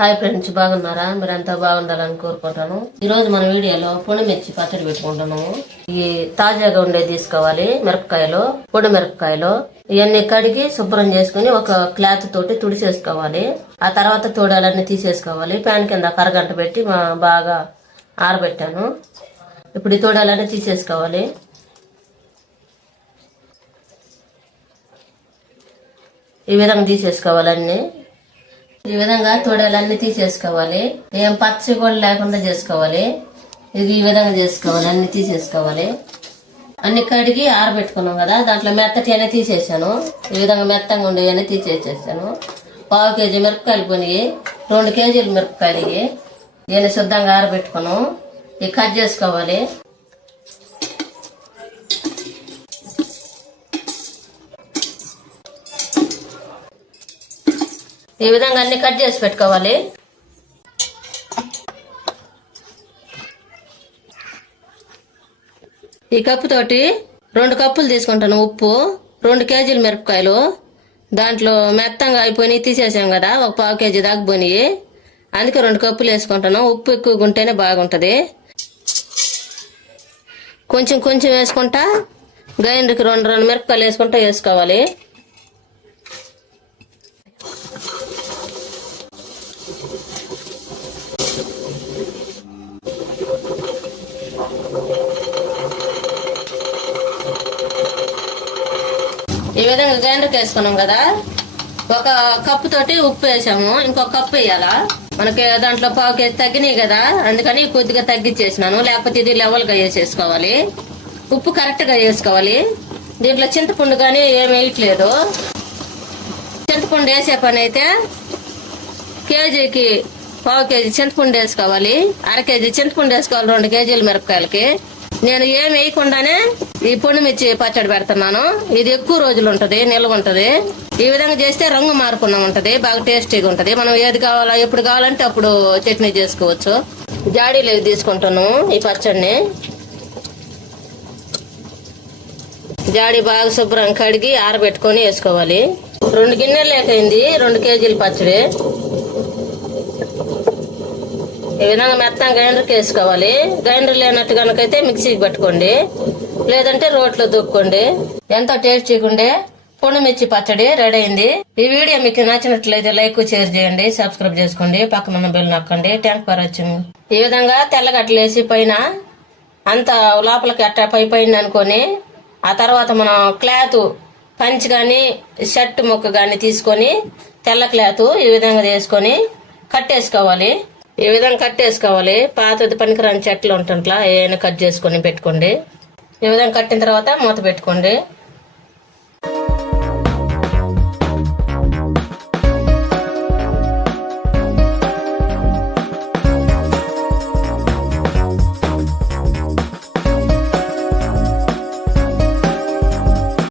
Hi friends బాగున్నారా? మీరంతా బాగుండాలని కోరుకుంటాను. ఈరోజు మన వీడియోలో పొడి పచ్చడి పెట్టుకుంటున్నాము. ఈ తాజాగా ఉండేది తీసుకోవాలి మిరపకాయలు పొడి మిరపకాయలు ఇవన్నీ కడిగి శుభ్రం చేసుకుని ఒక క్లాత్ తోటి తుడిచేసుకోవాలి ఆ తర్వాత తోడాలన్నీ తీసేసుకోవాలి. ప్యాన్ కింద కరగంట అరగంట పెట్టి బాగా ఆరబెట్టాను. ఇప్పుడు ఈ తోడాలన్నీ తీసేసుకోవాలి. ఈ విధంగా తీసేసుకోవాలన్నీ ఈ విధంగా తోడేలన్నీ తీసేసుకోవాలి. ఏం పచ్చి కూడా లేకుండా చేసుకోవాలి. ఇది ఈ విధంగా చేసుకోవాలి. అన్ని తీసేసుకోవాలి. అన్ని కడిగి ఆరబెట్టుకున్నాం కదా దాంట్లో మెత్తటి అనే తీసేసాను. ఈ విధంగా మెత్తంగా ఉండేవన్నీ తీసేసేసాను. పావు కేజీ మిరపకాయలు పోయి రెండు కేజీలు మిరపకాయలు ఇవి ఇవన్నీ శుద్ధంగా ఆరబెట్టుకున్నాం. ఇవి కట్ చేసుకోవాలి. ఈ విధంగా అన్ని కట్ చేసి పెట్టుకోవాలి? ఈ కప్పు తోటి రెండు కప్పులు తీసుకుంటాను ఉప్పు రెండు కేజీలు మిరపకాయలు. దాంట్లో మెత్తంగా అయిపోయి తీసేసాం కదా ఒక పావు కేజీ దాకపోయినాయి అందుకే రెండు కప్పులు వేసుకుంటాను ఉప్పు ఎక్కువగా ఉంటేనే బాగుంటుంది. కొంచెం కొంచెం వేసుకుంటా గైండ్రికి రెండు రెండు మిరపకాయలు వేసుకుంటా వేసుకోవాలి. ఈ విధంగా గ్రైండర్కి వేసుకున్నాం కదా. ఒక కప్పు తోటి ఉప్పు వేసాము. ఇంకొక కప్పు వేయాలా? మనకి దాంట్లో పావుకి తగ్గినాయి కదా. అందుకని కొద్దిగా తగ్గించేసినాను. లేకపోతే ఇది లెవెల్గా వేసేసుకోవాలి. ఉప్పు కరెక్ట్గా వేసుకోవాలి. దీంట్లో చింతపండు కానీ ఏం వేయట్లేదు. చింతపండు వేసే పని అయితే కేజీకి పావు కేజీ చింతపండు వేసుకోవాలి అర కేజీ చింతపండు వేసుకోవాలి రెండు కేజీల మిరపకాయలకి. నేను ఏం వేయకుండానే ఈ పొడి మిర్చి పచ్చడి పెడుతున్నాను. ఇది ఎక్కువ రోజులు ఉంటుంది నిల్వ ఉంటుంది. ఈ విధంగా చేస్తే రంగు మారకుండా ఉంటుంది బాగా టేస్టీగా ఉంటుంది. మనం ఏది కావాలో ఎప్పుడు కావాలంటే అప్పుడు చట్నీ చేసుకోవచ్చు. జాడీలోకి తీసుకుంటాను ఈ పచ్చడిని. జాడి బాగా శుభ్రం కడిగి ఆరబెట్టుకొని వేసుకోవాలి. రెండు గిన్నెలు లేకైంది రెండు కేజీల పచ్చడి. ఈ విధంగా మెత్తం గ్రైండర్కి వేసుకోవాలి గ్రైండర్ లేనట్టు కనుకైతే మిక్సీకి పట్టుకోండి. లేదంటే రోట్లో దూక్కోండి. ఎంతో టేస్టీగా ఉండే పొడి మిర్చి పచ్చడి రెడీ అయింది. ఈ వీడియో మీకు నచ్చినట్లయితే లైక్ షేర్ చేయండి. సబ్స్క్రైబ్ చేసుకోండి. పక్కన ఉన్న బెల్ నొక్కండి. థ్యాంక్ ఫర్ వాచింగ్ ఈ విధంగా తెల్లగట్టలేసి పైన అంత లోపలికి అట్ట పై పైన అనుకొని ఆ తర్వాత మనం క్లాత్ పంచ్ కానీ షర్ట్ ముక్క కానీ తీసుకొని తెల్ల క్లాత్ ఈ విధంగా తీసుకొని కట్టేసుకోవాలి. ఈ విధంగా కట్టేసుకోవాలి. పాతది పనికిరాని చెట్లు ఉంటుంట్లా ఏమైనా కట్ చేసుకొని పెట్టుకోండి. ఈ విధంగా కట్టిన తర్వాత మూత పెట్టుకోండి.